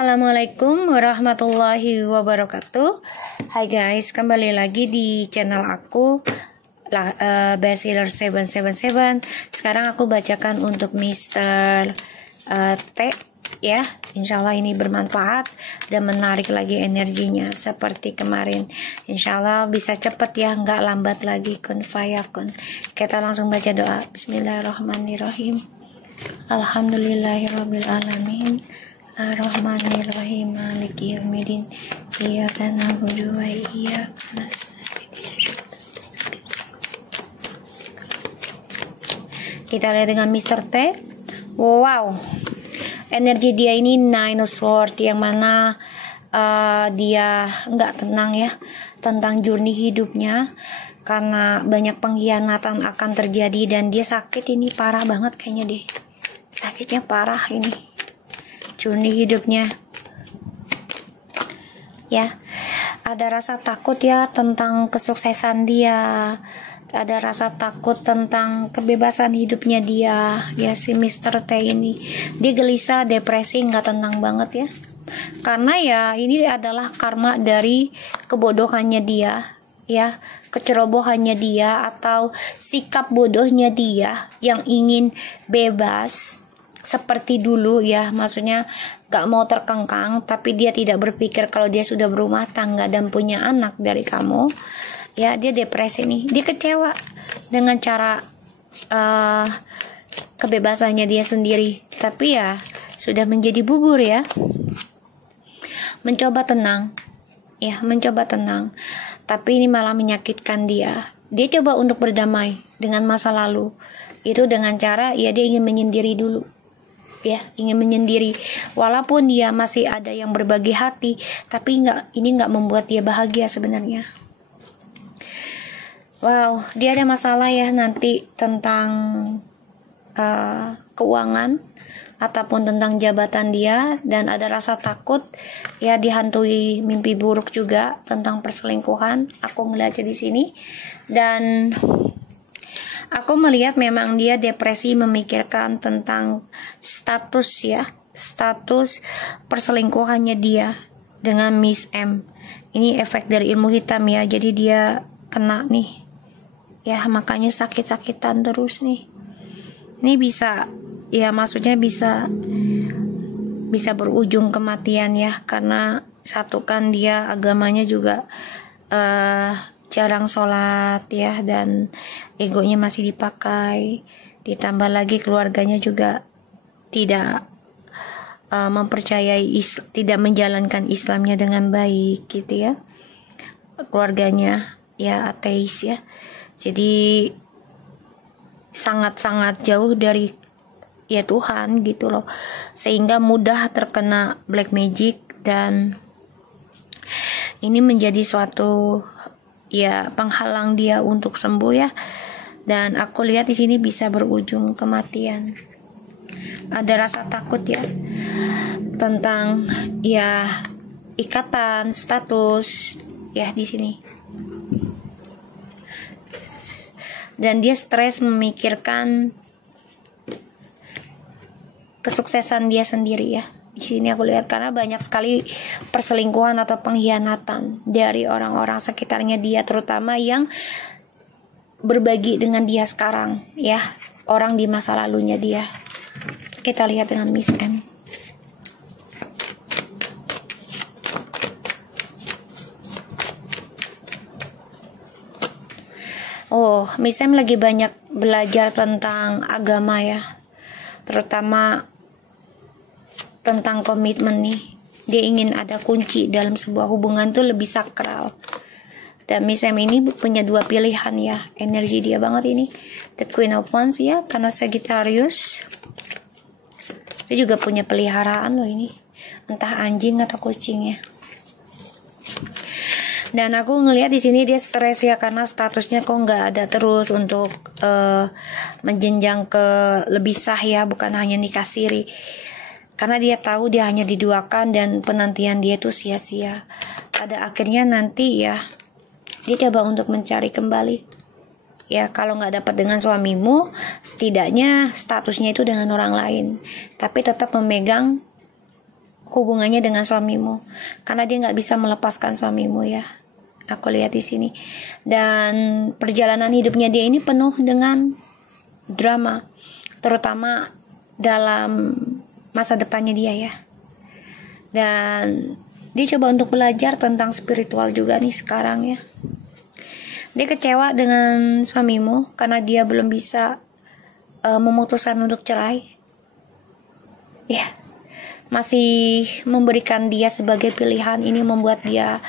Assalamualaikum warahmatullahi wabarakatuh. Hai guys, kembali lagi di channel aku Bestseller 777. Sekarang aku bacakan untuk Mr. T ya. Insyaallah ini bermanfaat dan menarik lagi energinya seperti kemarin. Insyaallah bisa cepet ya, nggak lambat lagi. Kun fayakun. Kita langsung baca doa. Bismillahirrahmanirrahim. Alhamdulillahirabbil alamin. Ar-Rahmanir-Rahim, Maliki Yaumiddin, Iyyaka na'budu wa iyyaka nasta'in. Kita lihat dengan Mr. T. Wow, energi dia ini Nine of Swords, yang mana dia nggak tenang ya tentang journey hidupnya, karena banyak pengkhianatan akan terjadi dan dia sakit ini parah banget kayaknya deh. Sakitnya parah ini. Journey hidupnya ya, ada rasa takut ya tentang kesuksesan dia, ada rasa takut tentang kebebasan hidupnya dia ya. Si Mr. T ini dia gelisah, depresi, nggak tenang banget ya, karena ya ini adalah karma dari kebodohannya dia ya, kecerobohannya dia atau sikap bodohnya dia yang ingin bebas seperti dulu ya, maksudnya gak mau terkengkang, tapi dia tidak berpikir kalau dia sudah berumah tangga dan punya anak dari kamu ya. Dia depresi nih, dia kecewa dengan cara kebebasannya dia sendiri, tapi ya sudah menjadi bubur ya. Mencoba tenang ya, mencoba tenang, tapi ini malah menyakitkan dia. Dia coba untuk berdamai dengan masa lalu itu dengan cara ya dia ingin menyendiri dulu ya, ingin menyendiri. Walaupun dia masih ada yang berbagi hati, tapi ini nggak membuat dia bahagia sebenarnya. Wow, dia ada masalah ya nanti tentang keuangan ataupun tentang jabatan dia, dan ada rasa takut ya, dihantui mimpi buruk juga tentang perselingkuhan. Aku ngeliatnya di sini dan aku melihat memang dia depresi, memikirkan tentang status ya, status perselingkuhannya dia dengan Miss M. Ini efek dari ilmu hitam ya, jadi dia kena nih ya, makanya sakit-sakitan terus nih. Ini bisa ya, maksudnya bisa berujung kematian ya, karena satu kan dia agamanya juga jarang sholat ya, dan egonya masih dipakai, ditambah lagi keluarganya juga tidak mempercayai tidak menjalankan Islamnya dengan baik gitu ya, keluarganya ya ateis ya, jadi sangat-sangat jauh dari ya Tuhan gitu loh, sehingga mudah terkena black magic, dan ini menjadi suatu ya penghalang dia untuk sembuh ya. Dan aku lihat di sini bisa berujung kematian. Ada rasa takut ya tentang ya ikatan status ya di sini. Dan dia stres memikirkan kesuksesan dia sendiri ya. Di sini aku lihat karena banyak sekali perselingkuhan atau pengkhianatan dari orang-orang sekitarnya dia, terutama yang berbagi dengan dia sekarang ya, orang di masa lalunya dia. Kita lihat dengan Miss M. Oh, Miss M lagi banyak belajar tentang agama ya, terutama tentang komitmen nih. Dia ingin ada kunci dalam sebuah hubungan tuh lebih sakral. Dan Miss M ini punya dua pilihan ya, energi dia banget ini, The Queen of Wands ya, karena Sagittarius. Dia juga punya peliharaan loh ini, entah anjing atau kucing ya. Dan aku ngelihat di sini dia stres ya, karena statusnya kok nggak ada terus untuk menjenjang ke lebih sah ya, bukan hanya nikah siri. Karena dia tahu dia hanya diduakan dan penantian dia itu sia-sia. Pada akhirnya nanti ya dia coba untuk mencari kembali. Ya kalau nggak dapat dengan suamimu, setidaknya statusnya itu dengan orang lain. Tapi tetap memegang hubungannya dengan suamimu, karena dia nggak bisa melepaskan suamimu ya. Aku lihat di sini. Dan perjalanan hidupnya dia ini penuh dengan drama, terutama dalam masa depannya dia ya. Dan dia coba untuk belajar tentang spiritual juga nih sekarang ya. Dia kecewa dengan suamimu karena dia belum bisa memutuskan untuk cerai. Ya, masih memberikan dia sebagai pilihan. Ini membuat dia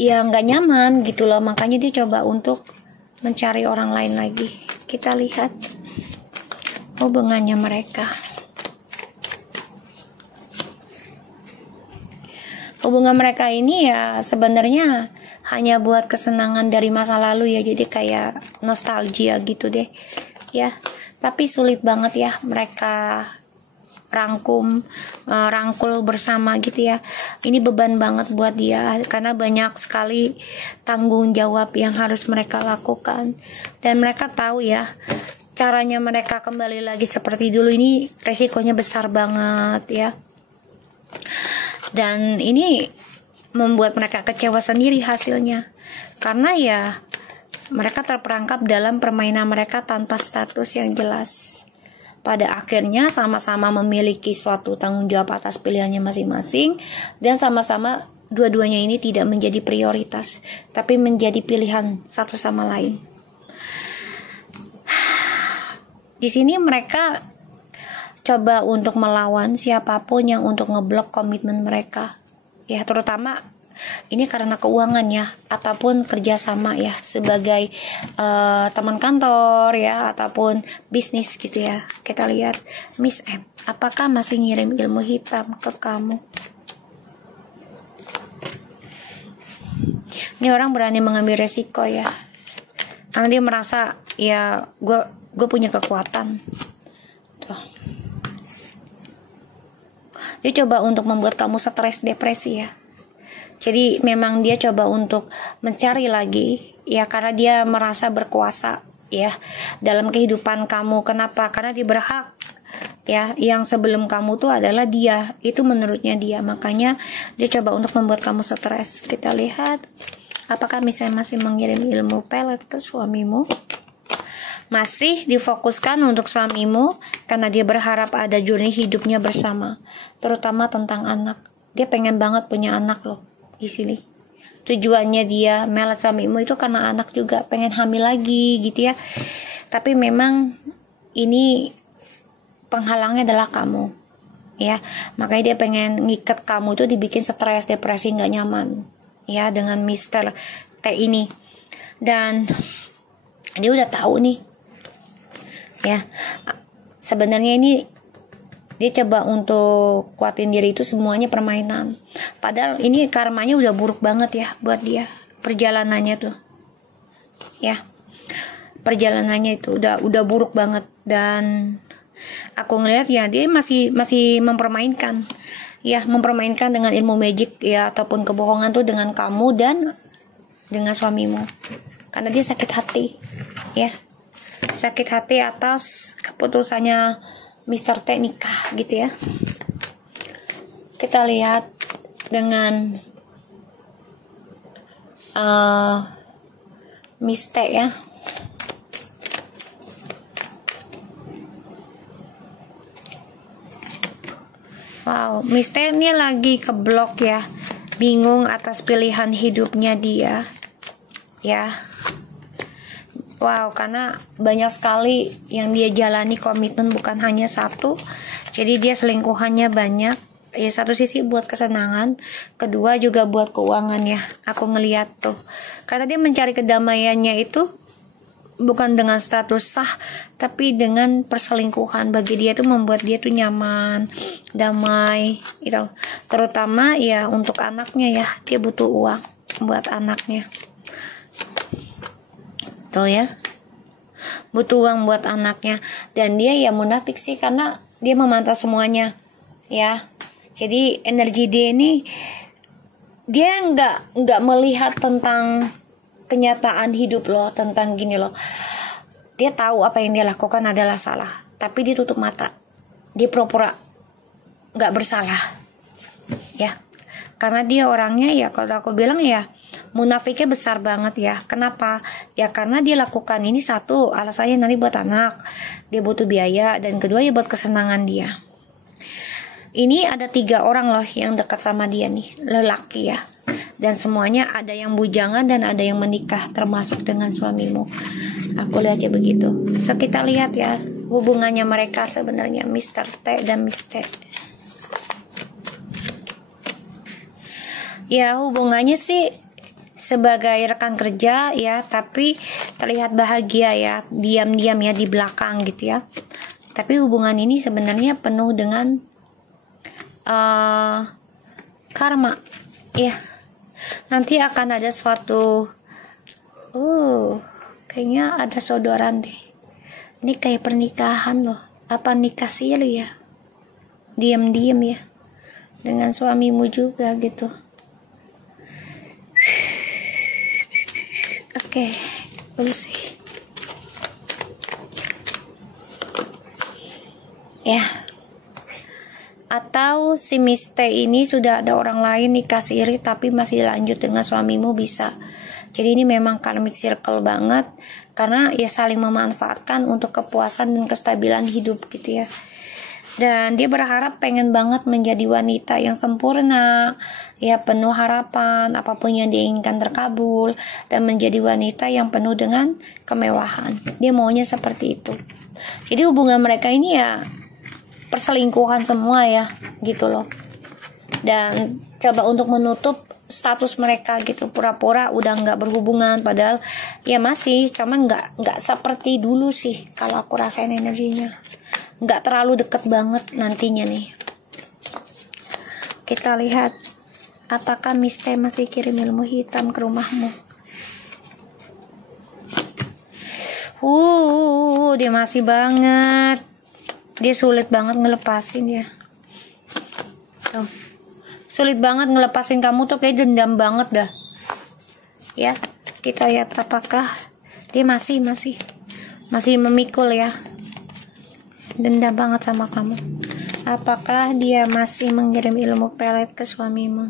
ya nggak nyaman gitu loh. Makanya dia coba untuk mencari orang lain lagi. Kita lihat hubungannya mereka. Hubungan mereka ini ya sebenarnya hanya buat kesenangan dari masa lalu ya. Jadi kayak nostalgia gitu deh ya. Tapi sulit banget ya mereka rangkul bersama gitu ya. Ini beban banget buat dia karena banyak sekali tanggung jawab yang harus mereka lakukan. Dan mereka tahu ya, caranya mereka kembali lagi seperti dulu ini resikonya besar banget ya. Dan ini membuat mereka kecewa sendiri hasilnya, karena ya mereka terperangkap dalam permainan mereka tanpa status yang jelas. Pada akhirnya sama-sama memiliki suatu tanggung jawab atas pilihannya masing-masing, dan sama-sama dua-duanya ini tidak menjadi prioritas, tapi menjadi pilihan satu sama lain. Di sini mereka coba untuk melawan siapapun yang untuk ngeblok komitmen mereka ya, terutama ini karena keuangan ya, ataupun kerjasama ya, sebagai teman kantor ya, ataupun bisnis gitu ya. Kita lihat Miss M, apakah masih ngirim ilmu hitam ke kamu? Ini orang berani mengambil resiko ya, karena dia merasa ya gue punya kekuatan. Tuh. Dia coba untuk membuat kamu stres, depresi ya. Jadi memang dia coba untuk mencari lagi ya, karena dia merasa berkuasa ya dalam kehidupan kamu. Kenapa? Karena dia berhak ya. Yang sebelum kamu tuh adalah dia, itu menurutnya dia. Makanya dia coba untuk membuat kamu stres. Kita lihat apakah misalnya masih mengirim ilmu pelet ke suamimu. Masih difokuskan untuk suamimu karena dia berharap ada journey hidupnya bersama, terutama tentang anak. Dia pengen banget punya anak loh di sini. Tujuannya dia melet suamimu itu karena anak juga, pengen hamil lagi gitu ya. Tapi memang ini penghalangnya adalah kamu ya. Makanya dia pengen ngikat kamu itu, dibikin stres, depresi, nggak nyaman ya dengan Mister T ini. Dan dia udah tahu nih ya, sebenarnya ini dia coba untuk kuatin diri itu semuanya permainan. Padahal ini karmanya udah buruk banget ya buat dia. Perjalanannya tuh ya, perjalanannya itu udah buruk banget. Dan aku ngelihat ya dia masih mempermainkan ya, mempermainkan dengan ilmu magic ya, ataupun kebohongan tuh dengan kamu dan dengan suamimu, karena dia sakit hati ya. Sakit hati atas keputusannya Mr. T nikah gitu ya. Kita lihat dengan Miss T ya. Wow, Miss T ini lagi keblok ya, bingung atas pilihan hidupnya dia ya. Wow, karena banyak sekali yang dia jalani, komitmen bukan hanya satu. Jadi dia selingkuhannya banyak. Ya satu sisi buat kesenangan, kedua juga buat keuangan ya. Aku ngeliat tuh. Karena dia mencari kedamaiannya itu bukan dengan status sah, tapi dengan perselingkuhan. Bagi dia tuh membuat dia tuh nyaman, damai gitu. Terutama ya untuk anaknya ya, dia butuh uang buat anaknya. Tuh ya, butuh uang buat anaknya. Dan dia ya munafik sih, karena dia memantau semuanya ya. Jadi energi dia ini, dia nggak melihat tentang kenyataan hidup loh, tentang gini loh. Dia tahu apa yang dia lakukan adalah salah, tapi dia tutup mata, dia pura-pura nggak bersalah ya. Karena dia orangnya ya, kalau aku bilang ya, munafiknya besar banget ya. Kenapa? Ya karena dia lakukan ini, satu, alasannya nanti buat anak, dia butuh biaya, dan kedua ya buat kesenangan dia. Ini ada 3 orang loh yang dekat sama dia nih, lelaki ya. Dan semuanya ada yang bujangan dan ada yang menikah, termasuk dengan suamimu. Aku lihatnya begitu. So kita lihat ya hubungannya mereka sebenarnya, Mr. T dan Miss T. Ya hubungannya sih sebagai rekan kerja ya, tapi terlihat bahagia ya, diam-diam ya di belakang gitu ya. Tapi hubungan ini sebenarnya penuh dengan karma ya. Nanti akan ada suatu kayaknya ada saudaraan deh. Ini kayak pernikahan loh. Apa nikah siri ya? Diam-diam ya. Dengan suamimu juga gitu. Oke, we'll see. Ya. Atau si Miss T ini sudah ada orang lain nikah siri tapi masih lanjut dengan suamimu, bisa. Jadi ini memang karmic circle banget, karena ya saling memanfaatkan untuk kepuasan dan kestabilan hidup gitu ya. Dan dia berharap pengen banget menjadi wanita yang sempurna, ya penuh harapan, apapun yang diinginkan terkabul, dan menjadi wanita yang penuh dengan kemewahan. Dia maunya seperti itu. Jadi hubungan mereka ini ya perselingkuhan semua ya, gitu loh. Dan coba untuk menutup status mereka gitu, pura-pura udah nggak berhubungan, padahal ya masih, cuman nggak seperti dulu sih kalau aku rasain energinya. Nggak terlalu deket banget nantinya nih. Kita lihat apakah Miss T masih kirim ilmu hitam ke rumahmu. Dia masih banget. Dia sulit banget ngelepasin ya. Tuh. Sulit banget ngelepasin kamu tuh, kayak dendam banget dah. Ya, kita lihat apakah dia masih memikul ya. Dendam banget sama kamu. Apakah dia masih mengirim ilmu pelet ke suamimu?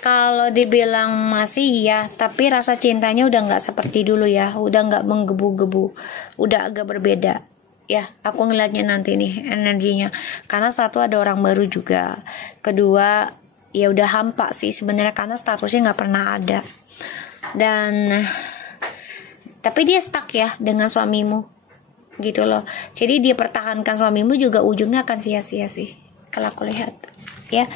Kalau dibilang masih ya, tapi rasa cintanya udah nggak seperti dulu ya, udah nggak menggebu-gebu, udah agak berbeda ya. Aku ngeliatnya nanti nih energinya, karena satu ada orang baru juga, kedua ya udah hampa sih sebenarnya karena statusnya nggak pernah ada. Dan tapi dia stuck ya dengan suamimu gitu loh. Jadi dia pertahankan suamimu juga ujungnya akan sia-sia sih kalau aku lihat ya.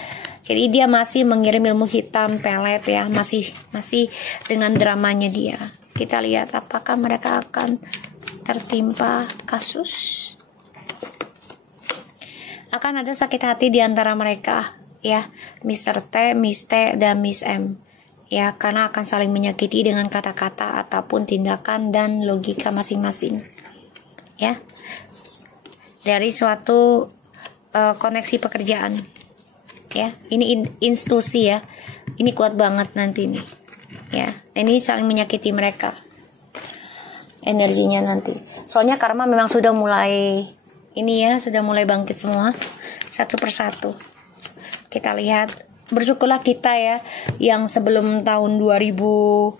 Jadi dia masih mengirim ilmu hitam pelet ya, masih dengan dramanya dia. Kita lihat apakah mereka akan tertimpa kasus. Akan ada sakit hati di antara mereka ya, Mr. T, Miss T, dan Miss M. Ya, karena akan saling menyakiti dengan kata-kata ataupun tindakan dan logika masing-masing. Ya. Dari suatu koneksi pekerjaan. Ya, ini institusi ya. Ini kuat banget nanti nih. Ya, dan ini saling menyakiti mereka. Energinya nanti. Soalnya karma memang sudah mulai sudah mulai bangkit semua satu persatu. Kita lihat, bersyukurlah kita ya yang sebelum tahun 2021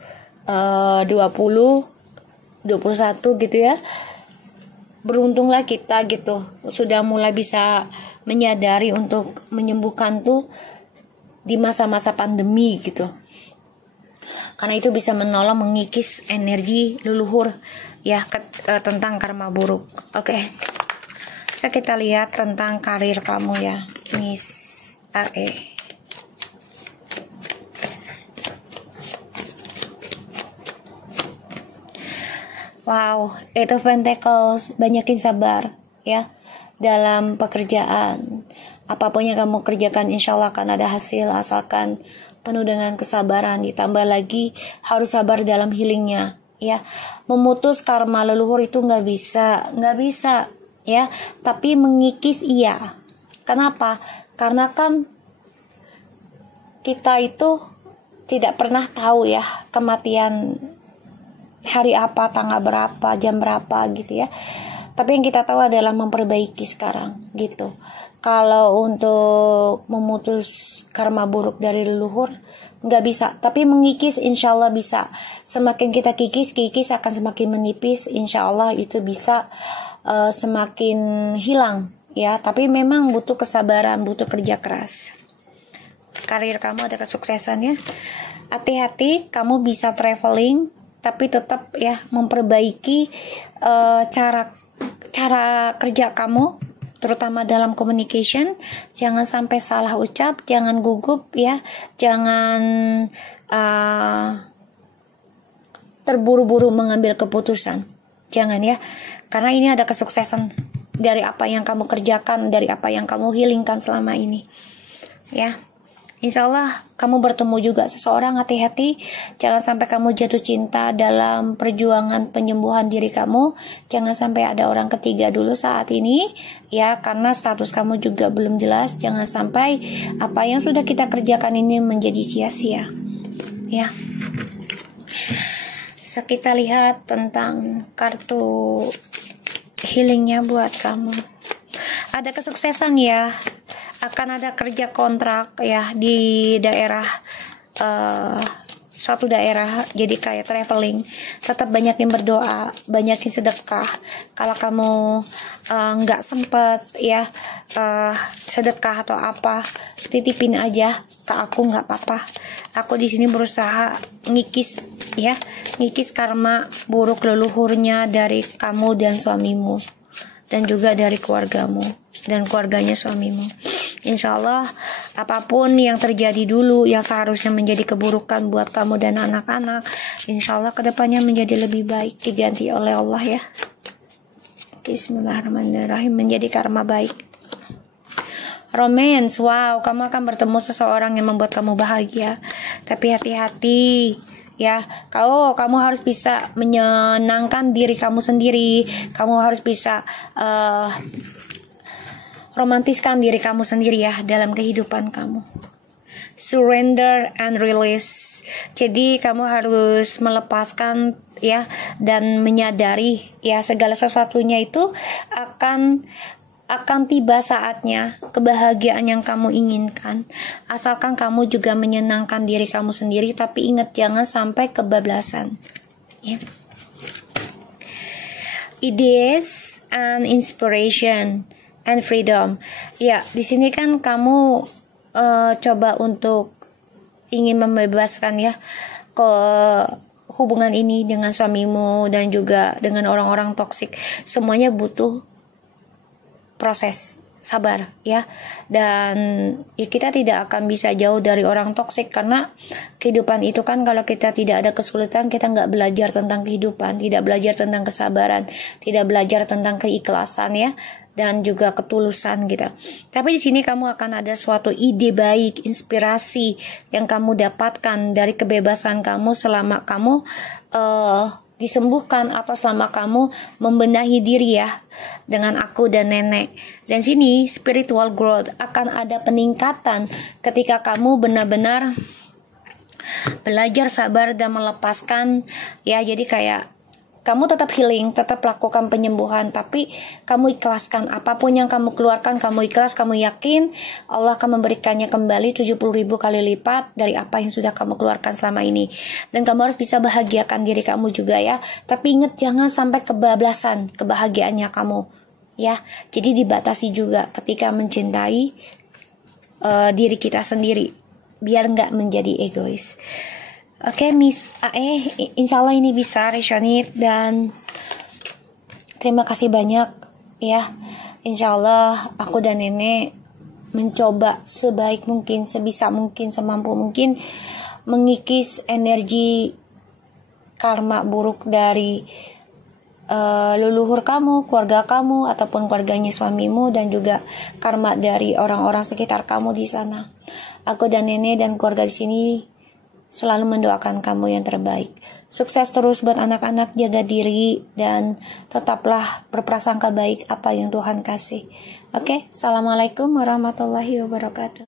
gitu ya. Beruntunglah kita gitu, sudah mulai bisa menyadari untuk menyembuhkan tuh di masa-masa pandemi gitu. Karena itu bisa menolong mengikis energi leluhur ya tentang karma buruk. Oke. So kita lihat tentang karir kamu ya, Miss AE. Wow, Eight of Pentacles, banyakin sabar ya dalam pekerjaan. Apapun yang kamu kerjakan insya Allah akan ada hasil, asalkan penuh dengan kesabaran. Ditambah lagi harus sabar dalam healingnya ya. Memutus karma leluhur itu nggak bisa ya, tapi mengikis iya. Kenapa? Karena kan kita itu tidak pernah tahu ya kematian hari apa, tanggal berapa, jam berapa gitu ya. Tapi yang kita tahu adalah memperbaiki sekarang gitu. Kalau untuk memutus karma buruk dari leluhur nggak bisa, tapi mengikis insya Allah bisa. Semakin kita kikis akan semakin menipis, insya Allah itu bisa semakin hilang ya. Tapi memang butuh kesabaran, butuh kerja keras. Karir kamu ada kesuksesan ya. Hati-hati, kamu bisa traveling, tapi tetap ya memperbaiki cara kerja kamu, terutama dalam communication. Jangan sampai salah ucap, jangan gugup ya, jangan terburu-buru mengambil keputusan, jangan ya, karena ini ada kesuksesan dari apa yang kamu kerjakan, dari apa yang kamu healingkan selama ini ya. Insya Allah kamu bertemu juga seseorang. Hati-hati, jangan sampai kamu jatuh cinta dalam perjuangan penyembuhan diri kamu. Jangan sampai ada orang ketiga dulu saat ini ya, karena status kamu juga belum jelas. Jangan sampai apa yang sudah kita kerjakan ini menjadi sia-sia ya. So, kita lihat tentang kartu healingnya buat kamu. Ada kesuksesan ya. Akan ada kerja kontrak ya di daerah suatu daerah, jadi kayak traveling. Tetap banyak yang berdoa, banyak yang sedekah. Kalau kamu nggak sempet ya sedekah atau apa, titipin aja ke aku, nggak apa-apa. Aku di sini berusaha ngikis ya, ngikis karma buruk leluhurnya dari kamu dan suamimu, dan juga dari keluargamu dan keluarganya suamimu. Insya Allah apapun yang terjadi dulu yang seharusnya menjadi keburukan buat kamu dan anak-anak, insya Allah kedepannya menjadi lebih baik, diganti oleh Allah ya. Bismillahirrahmanirrahim, menjadi karma baik. Romance, wow, kamu akan bertemu seseorang yang membuat kamu bahagia. Tapi hati-hati ya, kalau kamu harus bisa menyenangkan diri kamu sendiri, kamu harus bisa romantiskan diri kamu sendiri ya dalam kehidupan kamu. Surrender and release. Jadi kamu harus melepaskan ya, dan menyadari ya segala sesuatunya itu akan tiba saatnya, kebahagiaan yang kamu inginkan. Asalkan kamu juga menyenangkan diri kamu sendiri, tapi ingat jangan sampai kebablasan ya. Ideas and inspiration and freedom. Ya, di sini kan kamu coba untuk ingin membebaskan ya ke hubungan ini dengan suamimu dan juga dengan orang-orang toksik. Semuanya butuh proses, sabar ya. Dan ya, kita tidak akan bisa jauh dari orang toksik, karena kehidupan itu kan kalau kita tidak ada kesulitan, kita nggak belajar tentang kehidupan, tidak belajar tentang kesabaran, tidak belajar tentang keikhlasan ya, dan juga ketulusan gitu. Tapi di sini kamu akan ada suatu ide baik, inspirasi yang kamu dapatkan dari kebebasan kamu selama kamu disembuhkan, atau selama kamu membenahi diri ya dengan aku dan nenek. Dan sini spiritual growth, akan ada peningkatan ketika kamu benar-benar belajar sabar dan melepaskan ya. Jadi kayak kamu tetap healing, tetap lakukan penyembuhan, tapi kamu ikhlaskan apapun yang kamu keluarkan, kamu ikhlas, kamu yakin Allah akan memberikannya kembali 70.000 kali lipat dari apa yang sudah kamu keluarkan selama ini. Dan kamu harus bisa bahagiakan diri kamu juga ya. Tapi ingat jangan sampai kebablasan kebahagiaannya kamu ya. Jadi dibatasi juga ketika mencintai diri kita sendiri, biar nggak menjadi egois. Oke, Miss AE, insya Allah ini bisa resonate, dan terima kasih banyak ya. Insya Allah aku dan nenek mencoba sebaik mungkin, sebisa mungkin, semampu mungkin mengikis energi karma buruk dari leluhur kamu, keluarga kamu, ataupun keluarganya suamimu, dan juga karma dari orang-orang sekitar kamu di sana. Aku dan nenek dan keluarga di sini selalu mendoakan kamu yang terbaik. Sukses terus buat anak-anak, jaga diri, dan tetaplah berprasangka baik apa yang Tuhan kasih. Oke, Assalamualaikum warahmatullahi wabarakatuh.